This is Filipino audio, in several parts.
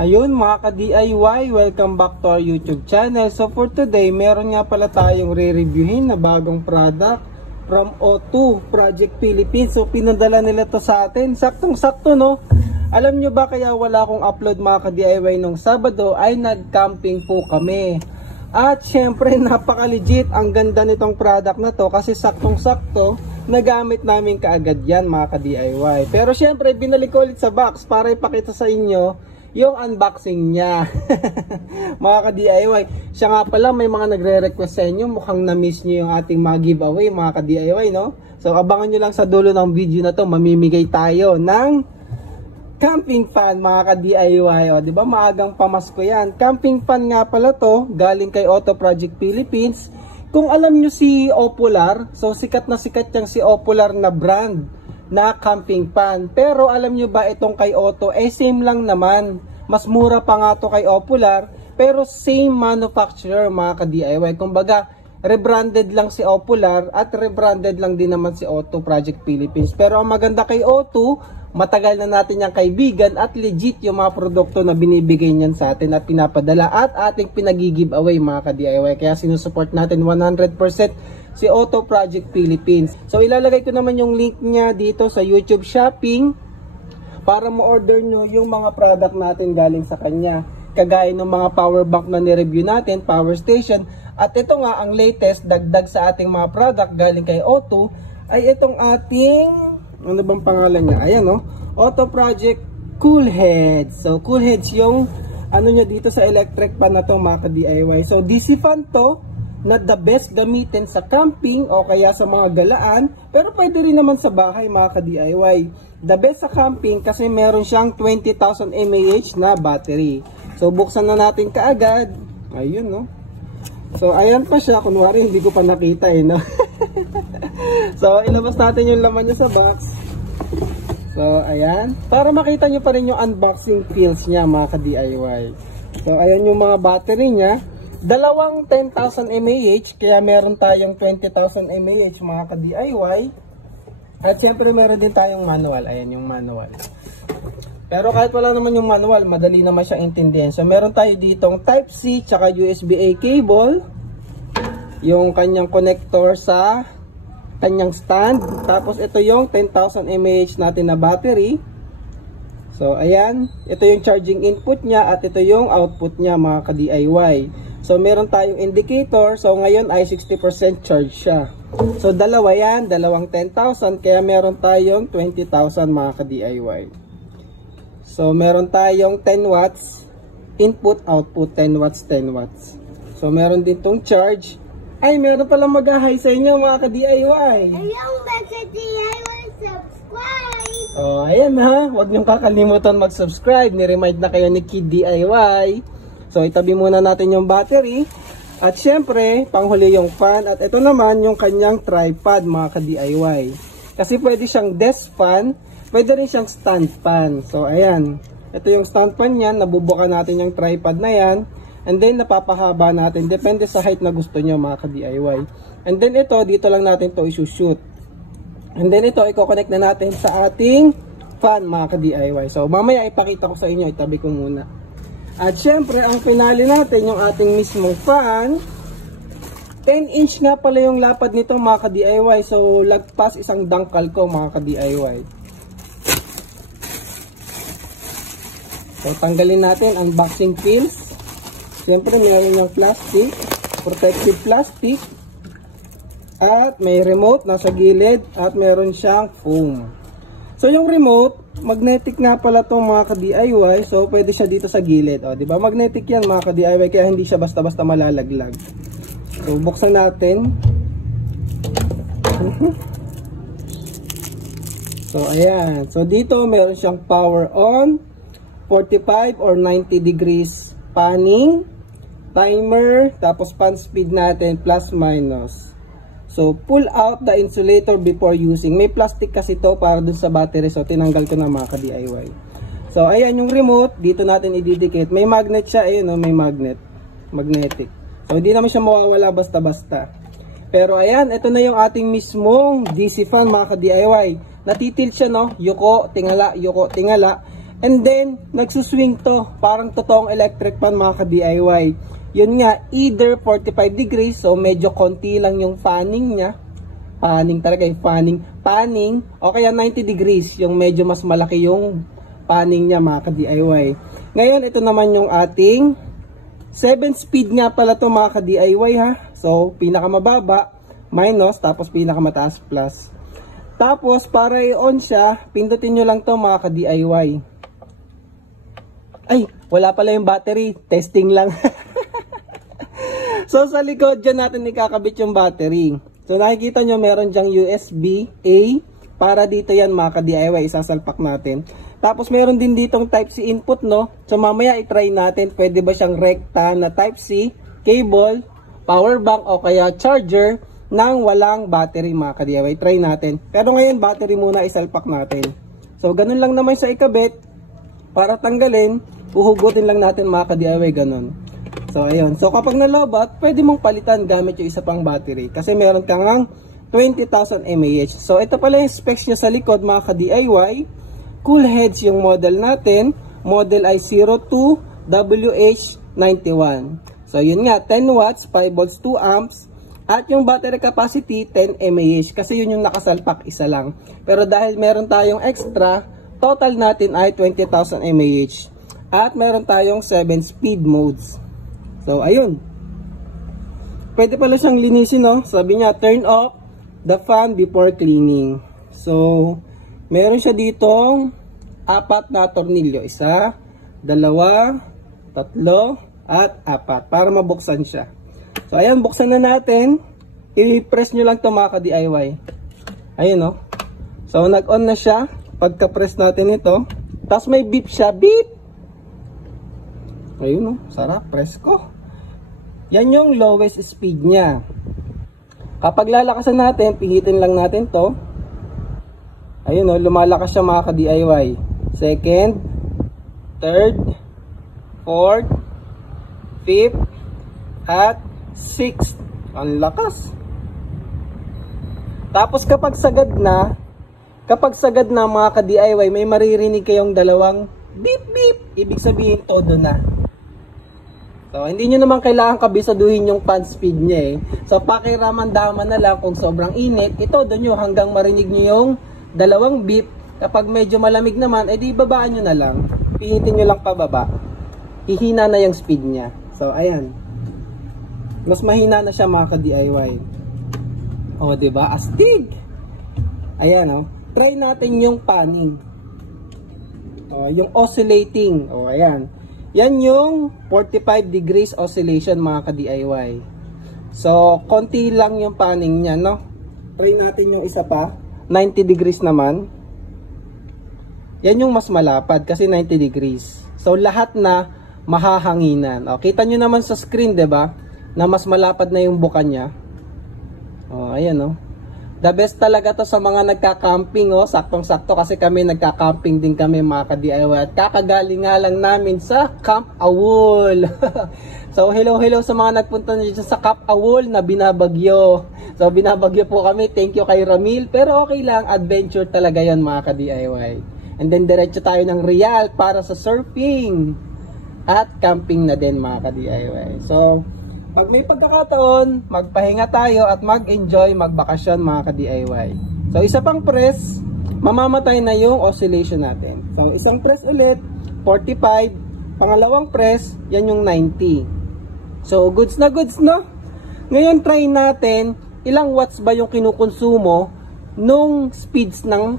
Ayun mga ka-DIY, welcome back to our YouTube channel. So for today, meron nga pala tayong re-reviewin na bagong product from O2 Project Philippines. So pinadala nila to sa atin, saktong-sakto no. Alam nyo ba kaya wala akong upload mga ka-DIY nung Sabado ay nag-camping po kami. At syempre napaka-legit, ang ganda nitong product na to kasi saktong-sakto nagamit namin kaagad yan mga ka-DIY. Pero syempre binalik ko ulit sa box para ipakita sa inyo yung unboxing niya. Mga ka-DIY, siya nga pala may mga nagre-request sa inyo, mukhang na-miss nyo yung ating mga giveaway mga ka-DIY no. So abangan nyo lang sa dulo ng video na to, mamimigay tayo ng camping fan mga ka-DIY. O, diba maagang pamasko yan. Camping fan nga pala to, galing kay O2 Project Philippines. Kung alam nyo si Opolar, so sikat na sikat yung si Opolar na brand na camping fan. Pero alam nyo ba itong kay O2, same lang naman. Mas mura pa nga to kay Opolar, pero same manufacturer mga ka-DIY. Kumbaga, rebranded lang si Opolar at rebranded lang din naman si O2 Project Philippines. Pero ang maganda kay O2, matagal na natin yung kaibigan at legit yung mga produkto na binibigay niyan sa atin at pinapadala at ating pinag-giveaway mga ka-DIY. Kaya sinusupport natin 100% si O2 Project Philippines. So ilalagay ko naman yung link niya dito sa YouTube Shopping para ma-order nyo yung mga product natin galing sa kanya. Kagaya ng mga power bank na ni-review natin, power station. At ito nga ang latest dagdag sa ating mga product galing kay O2 ay itong ating, ano bang pangalan niya? Ayan no, O2 Project Cool Heads. So Cool Heads yung ano niya dito sa electric pan na to mga ka-DIY. So DC fan to na the best gamitin sa camping o kaya sa mga galaan, pero pwede rin naman sa bahay mga ka-DIY. The best sa camping kasi meron siyang 20,000 mAh na battery. So buksan na natin kaagad. Ayun no. So ayan pa siya, kunwari hindi ko pa nakita eh no. So ilabas natin yung laman niya sa box. So ayan, para makita nyo pa rin yung unboxing feels niya mga ka-DIY. So ayan yung mga battery niya. Dalawang 10,000 mAh, kaya meron tayong 20,000 mAh mga ka-DIY. At syempre meron din tayong manual. Ayan yung manual. Pero kahit wala naman yung manual, madali naman siya intindihan. So meron tayo ditong Type-C tsaka USB-A cable. Yung kanyang connector sa kanyang stand. Tapos ito yung 10,000 mAh natin na battery. So ayan, ito yung charging input niya at ito yung output niya mga ka-DIY. So meron tayong indicator, so ngayon ay 60% charge siya. So dalawa yan, dalawang 10,000, kaya meron tayong 20,000 mga ka-DIY. So meron tayong 10 watts, input, output, 10 watts, 10 watts. So meron din tong charge. Ay, meron palang mag-hi sa inyo mga ka-DIY. Hello mga ka-DIY, subscribe! Oh, ayan ha, huwag niyong kakalimutan mag-subscribe, ni-remind na kayo ni Kid DIY. So itabi muna natin yung battery. At syempre, panghuli yung fan. At ito naman yung kanyang tripod mga ka-DIY. Kasi pwede siyang desk fan, pwede rin siyang stand fan. So ayan, ito yung stand fan niyan. Nabubuka natin yung tripod na yan. And then napapahaba natin. Depende sa height na gusto nyo mga ka-DIY. And then ito, dito lang natin to isushoot. And then ito, i-connect na natin sa ating fan mga ka-DIY. So mamaya ipakita ko sa inyo, itabi ko muna. At syempre, ang pinali natin yung ating mismong fan. 10-inch nga pala yung lapad nito mga ka-DIY. So, lagpas isang dangkal ko mga ka-DIY. So, tanggalin natin ang unboxing pills. Syempre, mayroon yung plastic. Protective plastic. At may remote nasa gilid. At meron siyang foam. So, yung remote, magnetic nga pala itong mga ka-DIY. So, pwede siya dito sa gilid. O, diba? Magnetic yan mga ka-DIY. Kaya hindi siya basta-basta malalaglag. So, buksan natin. So, ayan. So, dito meron siyang power on, 45 or 90 degrees panning, timer, tapos fan speed natin, plus minus. So, pull out the insulator before using. May plastic kasi to para dun sa battery. So, tinanggal ko na mga ka-DIY. So, ayan yung remote. Dito natin ididikit. May magnet siya. Ayun, no? May magnet. Magnetic. So, hindi naman siya mawawala basta-basta. Pero, ayan. Ito na yung ating mismong DC fan mga ka-DIY. Natitilt siya, no? Yuko, tingala, yuko, tingala. And then, nagsuswing to. Parang totoong electric fan mga ka-DIY. Yun nga, either 45 degrees, so medyo konti lang yung fanning niya. Fanning talaga yung fanning. O kaya 90 degrees, yung medyo mas malaki yung fanning niya mga ka-DIY. Ngayon, ito naman yung ating 7-speed nga pala to mga ka-DIY ha. So, pinakamababa, minus, tapos pinakamataas, plus. Tapos, para i-on siya, pindutin nyo lang to mga ka-DIY. Ay, wala pala yung battery. Testing lang. So, sa likod dyan natin ikakabit yung battery. So, nakikita nyo, meron dyang USB-A. Para dito yan mga ka-DIY, isasalpak natin. Tapos, meron din ditong Type-C input, no? So, mamaya i-try natin, pwede ba siyang rekta na Type-C, cable, power bank, o kaya charger, nang walang battery mga ka-DIY. Try natin. Pero ngayon, battery muna isalpak natin. So, ganun lang naman siya ikabit. Para tanggalin, uhugutin lang natin mga ka-DIY, ganun. So, ayun. So, kapag nalobat, pwede mong palitan gamit yung isa pang battery. Kasi meron kang 20,000 mAh. So, ito pala yung specs niya sa likod, mga ka-DIY. Cool heads yung model natin. Model ay 02WH91. So, yun nga. 10 watts, 5 volts, 2 amps. At yung battery capacity, 10 mAh. Kasi yun yung nakasalpak, isa lang. Pero dahil meron tayong extra, total natin ay 20,000 mAh. At meron tayong 7 speed modes. So, ayun. Pwede pala siyang linisin, no? Sabi niya, turn off the fan before cleaning. So, meron siya ditong 4 na tornilyo. 1, 2, 3, at 4. Para mabuksan siya. So, ayan, buksan na natin. I-press nyo lang ito mga ka-DIY. Ayun, no? So, nag-on na siya. Pagka-press natin ito. Tapos may beep siya. Beep! Ayun, no? Sarap. Press ko. Yan yung lowest speed niya. Kapag lalakasan natin, pihitin lang natin to. Ayun, no? Lumalakas siya mga ka-DIY. Second, third, fourth, fifth, at sixth. Ang lakas. Tapos kapag sagad na mga ka-DIY, may maririnig kayong dalawang beep beep. Ibig sabihin todo na. So, hindi nyo naman kailangan kabisaduhin yung fan speed niya eh. So, pakiraman-daman na lang kung sobrang init, itodo nyo hanggang marinig nyo yung dalawang beep. Kapag medyo malamig naman, edi babaan nyo na lang. Pihitin nyo lang pababa. Hihina na yung speed niya. So, ayan. Mas mahina na siya mga ka-DIY. O, diba? Astig! Ayan, o. Try natin yung panning. O, yung oscillating. O, ayan. Yan yung 45 degrees oscillation mga ka-DIY. So, konti lang yung panning niya, no? Try natin yung isa pa. 90 degrees naman. Yan yung mas malapad kasi 90 degrees. So, lahat na mahahanginan. O, kita nyo naman sa screen, diba? Na mas malapad na yung buka niya. O, ayan, no? The best talaga to sa mga nagka-camping, oh. Saktong-sakto kasi kami nagka-camping din kami mga ka-DIY. At kakagaling nga lang namin sa Camp Awol. So, hello sa mga nagpunta dito sa Camp Awol na binabagyo. So, binabagyo po kami. Thank you kay Ramil. Pero okay lang, adventure talaga yan mga ka-DIY. And then, diretso tayo ng Real para sa surfing. At camping na din mga ka-DIY. So, pag may pagkakataon, magpahinga tayo at mag-enjoy, magbakasyon mga ka-DIY. So, isa pang press, mamamatay na yung oscillation natin. So, isang press ulit, 45. Pangalawang press, yan yung 90. So, goods na goods, no? Ngayon, try natin, ilang watts ba yung kinukonsumo nung speeds ng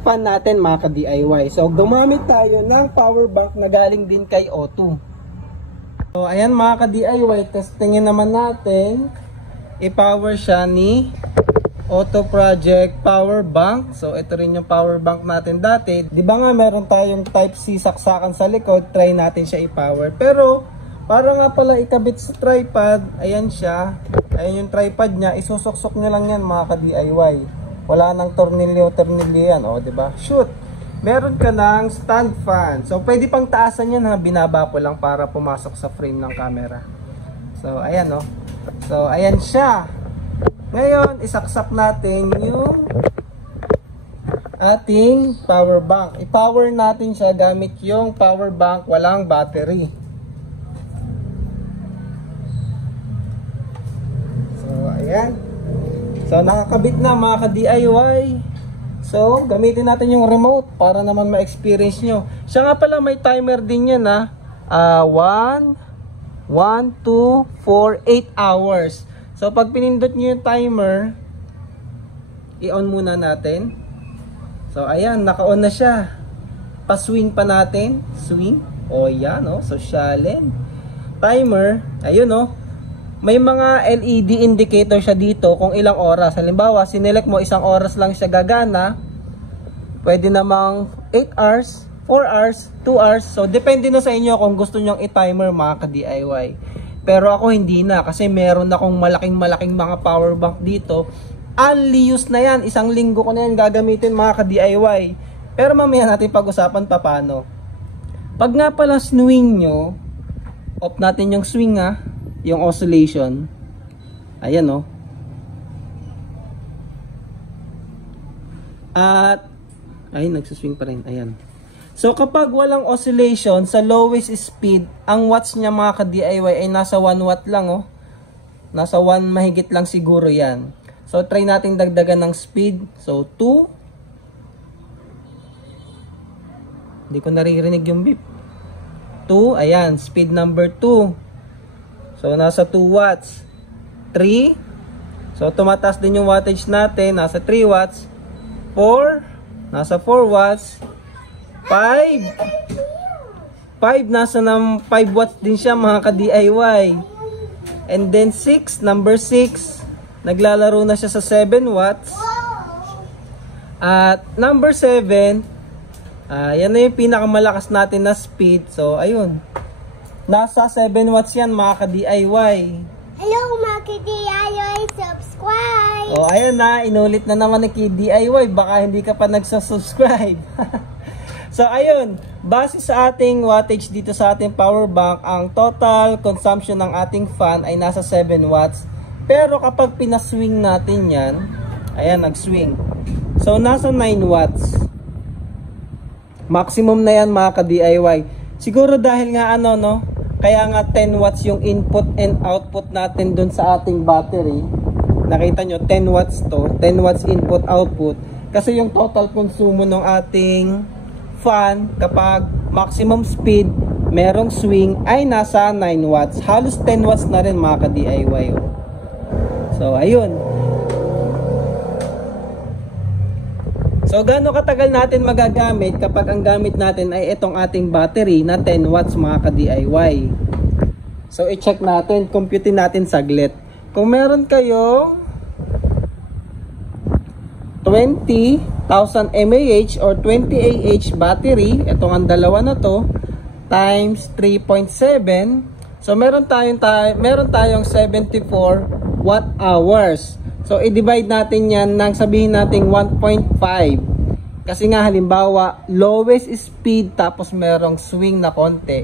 fan natin mga ka-DIY. So, gumamit tayo ng power bank na galing din kay O2. So, ayan mga ka-DIY, testingin naman natin. I-power siya ni Auto Project Power Bank. So, ito rin yung power bank natin dati. Di ba nga meron tayong Type-C saksakan sa likod, try natin siya i-power. Pero, para nga pala ikabit sa tripod, ayan siya. Ayan yung tripod niya, isusuksok nyo lang yan mga ka-DIY. Wala nang tornilyo yan, o, di ba? Shoot! Meron ka ng stand fan. So, pwede pang taasan yan ha. Binaba ko lang para pumasok sa frame ng camera. So, ayan no. So, ayan siya. Ngayon, isaksak natin yung ating power bank. I-power natin siya gamit yung power bank walang battery. So, ayan. So, nakakabit na mga ka-DIY. So, gamitin natin yung remote para naman ma-experience nyo. Siya nga pala, may timer din yan ha. 1, 2, 4, 8 hours. So, pag pinindot nyo yung timer, i-on muna natin. So, ayan, naka-on na siya. Pa-swing pa natin. Swing. O, yan, o. Sosyalin. Timer. Ayun, o. May mga LED indicator siya dito kung ilang oras. Halimbawa, sinelect mo isang oras lang siya gagana. Pwede namang 8 hours, 4 hours, 2 hours. So, depende na sa inyo kung gusto nyong i-timer mga ka-DIY. Pero ako hindi na kasi meron akong malaking mga power bank dito. Only use na yan. Isang linggo ko na yan gagamitin mga ka-DIY. Pero mamaya natin pag-usapan pa paano. Pag nga pala swing nyo, off natin yung swing ha. Yung oscillation. Ayan o. At ay nagsuswing pa rin. Ayan. So kapag walang oscillation sa lowest speed, ang watts niya mga ka-DIY ay nasa 1 watt lang oh. Nasa 1 mahigit lang siguro yan. So try nating dagdagan ng speed. So 2. Hindi ko naririnig yung beep. 2. Ayan. Speed number 2. So, nasa 2 watts. 3. So, tumataas din yung wattage natin. Nasa 3 watts. 4. Nasa 4 watts. 5. 5. Nasa 5 watts din siya mga ka-DIY. And then 6. Number 6. Naglalaro na siya sa 7 watts. At number 7. Yan na yung pinakamalakas natin na speed. So, ayun. Nasa 7 watts yan mga ka-DIY. Hello mga ka-DIY, subscribe! O ayan na, inulit na naman ng DIY. Baka hindi ka pa nagsasubscribe. So ayun, base sa ating wattage dito sa ating power bank, ang total consumption ng ating fan ay nasa 7 watts. Pero kapag pinaswing natin yan, ayan, nag-swing. So nasa 9 watts. Maximum na yan mga ka-DIY. Siguro dahil nga ano no, kaya nga 10 watts yung input and output natin dun sa ating battery. Nakita nyo, 10 watts to. 10 watts input output. Kasi yung total konsumo ng ating fan kapag maximum speed, merong swing ay nasa 9 watts. Halos 10 watts na rin mga ka-DIY. So, ayun. So, gaano katagal natin magagamit kapag ang gamit natin ay itong ating battery na 10 watts mga ka-DIY. So, i-check natin, computein natin saglit. Kung meron kayong 20,000 mAh or 20 Ah battery, itong ang dalawa na to, times 3.7, so meron tayong 74 watt hours. So, i-divide natin yan ng sabihin natin 1.5. Kasi nga, halimbawa, lowest speed tapos merong swing na konti.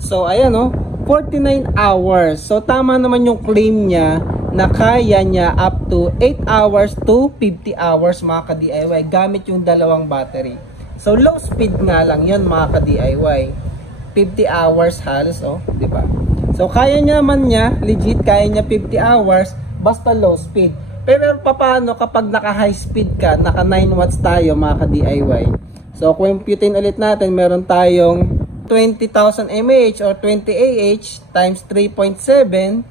So, ayan o, 49 hours. So, tama naman yung claim niya na kaya niya up to 8 hours to 50 hours mga ka-DIY gamit yung dalawang battery. So, low speed nga lang yun mga ka-DIY. 50 hours halos, oh, di ba? So, kaya niya naman niya, legit, kaya niya 50 hours basta low speed. Pero paano kapag naka high speed ka, naka 9 watts tayo mga ka-DIY. So, computein ulit natin, meron tayong 20,000 mAh or 20 Ah times 3.7,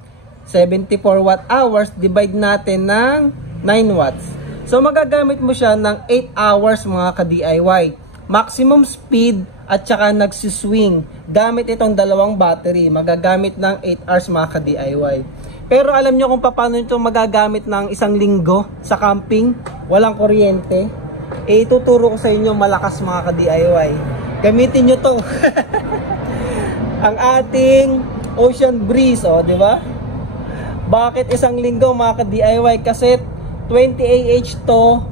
74 watt hours, divide natin ng 9 watts. So, magagamit mo siya ng 8 hours mga ka-DIY. Maximum speed at saka nagsiswing. Gamit itong dalawang battery, magagamit ng 8 hours mga ka-DIY. Pero alam nyo kung paano ito magagamit ng isang linggo sa camping, walang kuryente. Ituturo ko sa inyo malakas mga ka-DIY. Gamitin nyo to. Ang ating Ocean Breeze, oh, di ba? Bakit isang linggo mga ka-DIY? Kasi 20 Ah to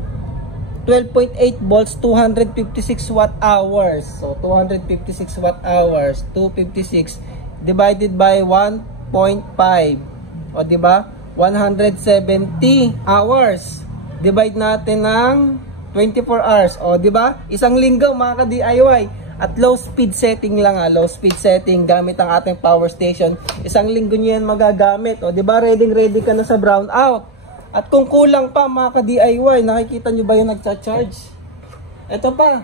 12.8 volts, 256 watt hours. So 256 watt hours, 256 divided by 1.5. O di ba? 170 hours. Divide natin ng 24 hours. O, di ba? Isang linggo mga ka-DIY. At low speed setting lang low speed setting gamit ang ating power station. Isang linggo niyo yan magagamit. O, di ba? Ready ka na sa brown out. At kung kulang pa mga ka-DIY, nakikita nyo ba yung nagcha-charge? Ito pa.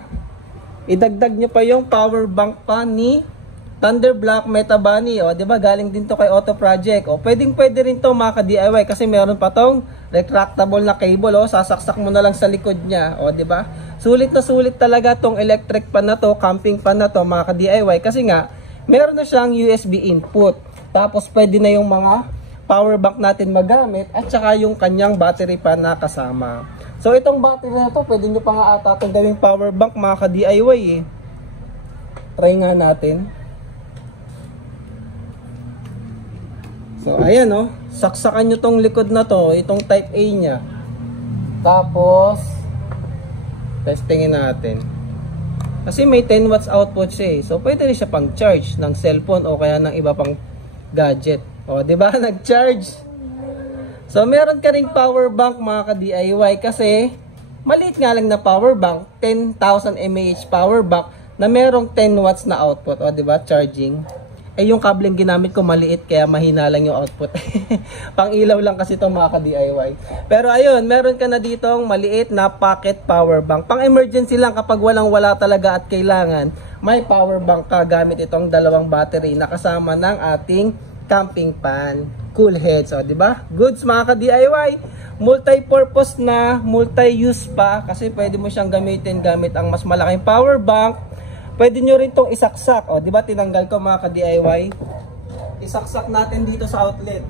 Idagdag nyo pa yung power bank pa ni Thunderblock Meta Bunny. O, di ba? Galing din to kay Auto Project. O, pwede rin to mga ka-DIY kasi meron pa tong retractable na cable. O, sasaksak mo na lang sa likod niya. O, di ba? Sulit na sulit talaga tong electric pan na to, camping pan na to mga ka-DIY kasi nga meron na siyang USB input. Tapos pwede na yung mga power bank natin magamit at saka yung kanyang battery pa na kasama. So itong battery na to, pwede nyo pa nga ata itong gawing power bank mga ka-DIY eh. Try nga natin. So ayan o, saksakan nyo tong likod na to, itong type A nya. Tapos testingin natin. Kasi may 10 watts output siya eh. So pwede rin siya pang charge ng cellphone o kaya ng iba pang gadget. O, di ba? Nag-charge. So, meron ka ring power bank mga ka-DIY kasi maliit nga lang na power bank, 10,000 mAh power bank na merong 10 watts na output. O, di ba? Charging. Eh, yung kableng ginamit ko maliit kaya mahina lang yung output. Pang ilaw lang kasi itong mga ka-DIY. Pero ayun, meron ka na ditong maliit na pocket power bank. Pang emergency lang kapag walang-wala talaga at kailangan, may power bank ka gamit itong dalawang battery na kasama ng ating camping pan, cool heads, o di ba? Goods mga ka-DIY, multi-purpose na, multi-use pa kasi pwede mo siyang gamitin gamit ang mas malaking power bank. Pwede nyo rin tong isaksak, o di ba? Tinanggal ko mga ka-DIY. Isaksak natin dito sa outlet.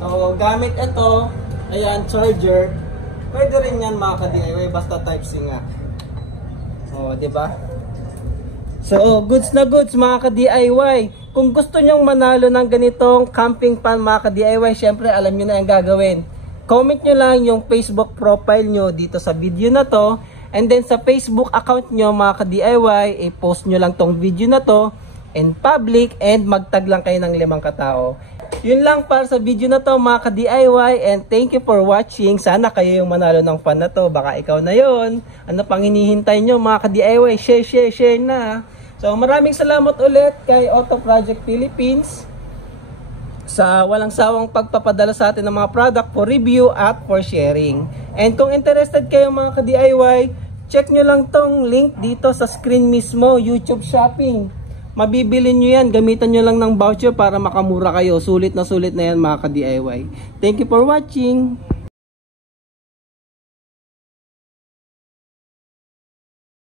So gamit ito, ayan, charger. Pwede rin yan mga ka-DIY basta type C nga. O di ba? So, goods na goods mga ka-DIY. Kung gusto nyong manalo ng ganitong camping pan mga ka-DIY, syempre alam nyo na yung gagawin. Comment nyo lang yung Facebook profile nyo dito sa video na to. And then sa Facebook account nyo mga ka-DIY, i-post nyo lang tong video na to in public and magtag lang kayo ng 5 katao. Yun lang para sa video na to mga ka-DIY and thank you for watching. Sana kayo yung manalo ng fan na to. Baka ikaw na yun. Ano pang hinihintay nyo mga ka-DIY? Share na. So maraming salamat ulit kay Auto Project Philippines sa walang sawang pagpapadala sa atin ng mga product for review at for sharing. And kung interested kayo mga ka-DIY, check nyo lang tong link dito sa screen mismo, YouTube Shopping. Mabibili nyo yan, gamitan nyo lang ng voucher para makamura kayo. Sulit na yan mga ka-DIY. Thank you for watching.